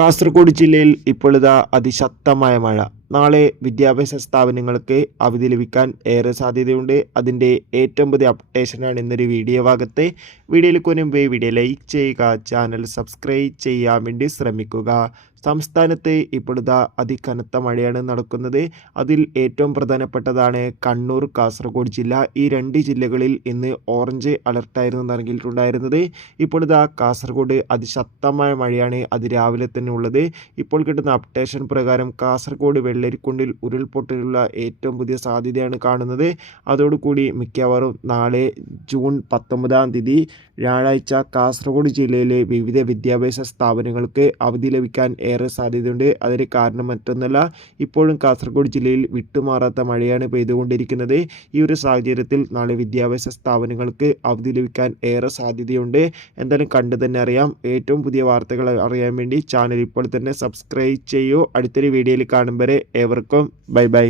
കാസർഗോഡ് ജില്ലയിൽ ഇപ്പോഴിതാ അതിശക്തമായ മഴ. നാളെ വിദ്യാഭ്യാസ സ്ഥാപനങ്ങൾക്ക് അവധി ലഭിക്കാൻ ഏറെ സാധ്യതയുണ്ട്. അതിൻ്റെ ഏറ്റവും പുതിയ അപ്ഡേഷനാണ് ഇന്നൊരു വീഡിയോ ഭാഗത്ത്. വീഡിയോയിൽ മുൻപ് വീഡിയോ ലൈക്ക് ചെയ്യുക, ചാനൽ സബ്സ്ക്രൈബ് ചെയ്യാൻ വേണ്ടി ശ്രമിക്കുക. സംസ്ഥാനത്ത് ഇപ്പോഴിതാ അതികനത്ത മഴയാണ് നടക്കുന്നത്. അതിൽ ഏറ്റവും പ്രധാനപ്പെട്ടതാണ് കണ്ണൂർ, കാസർഗോഡ് ജില്ല. ഈ രണ്ട് ജില്ലകളിൽ ഇന്ന് ഓറഞ്ച് അലർട്ടായിരുന്നു നൽകിയിട്ടുണ്ടായിരുന്നത്. ഇപ്പോഴിതാ കാസർഗോഡ് അതിശക്തമായ മഴയാണ് അതിരാവിലെ തന്നെ ഉള്ളത്. ഇപ്പോൾ കിട്ടുന്ന അപ്ഡേഷൻ പ്രകാരം കാസർഗോഡ് വെള്ളരിക്കുണ്ടിൽ ഉരുൾപൊട്ടലുള്ള ഏറ്റവും പുതിയ സാധ്യതയാണ് കാണുന്നത്. അതോടുകൂടി മിക്കവാറും നാളെ ജൂൺ 19 വ്യാഴാഴ്ച കാസർഗോഡ് ജില്ലയിലെ വിവിധ വിദ്യാഭ്യാസ സ്ഥാപനങ്ങൾക്ക് അവധി ലഭിക്കാൻ ഏറെ സാധ്യതയുണ്ട്. അതിന് കാരണം മറ്റൊന്നല്ല, ഇപ്പോഴും കാസർഗോഡ് ജില്ലയിൽ വിട്ടുമാറാത്ത മഴയാണ് പെയ്തുകൊണ്ടിരിക്കുന്നത്. ഈ ഒരു സാഹചര്യത്തിൽ നാളെ വിദ്യാഭ്യാസ സ്ഥാപനങ്ങൾക്ക് അവധി ലഭിക്കാൻ ഏറെ സാധ്യതയുണ്ട്. എന്തായാലും കണ്ടു തന്നെ അറിയാം. ഏറ്റവും പുതിയ വാർത്തകൾ അറിയാൻ വേണ്ടി ചാനൽ ഇപ്പോൾ തന്നെ സബ്സ്ക്രൈബ് ചെയ്യൂ. അടുത്തൊരു വീഡിയോയിൽ കാണും വരെ ഏവർക്കും ബൈ ബൈ.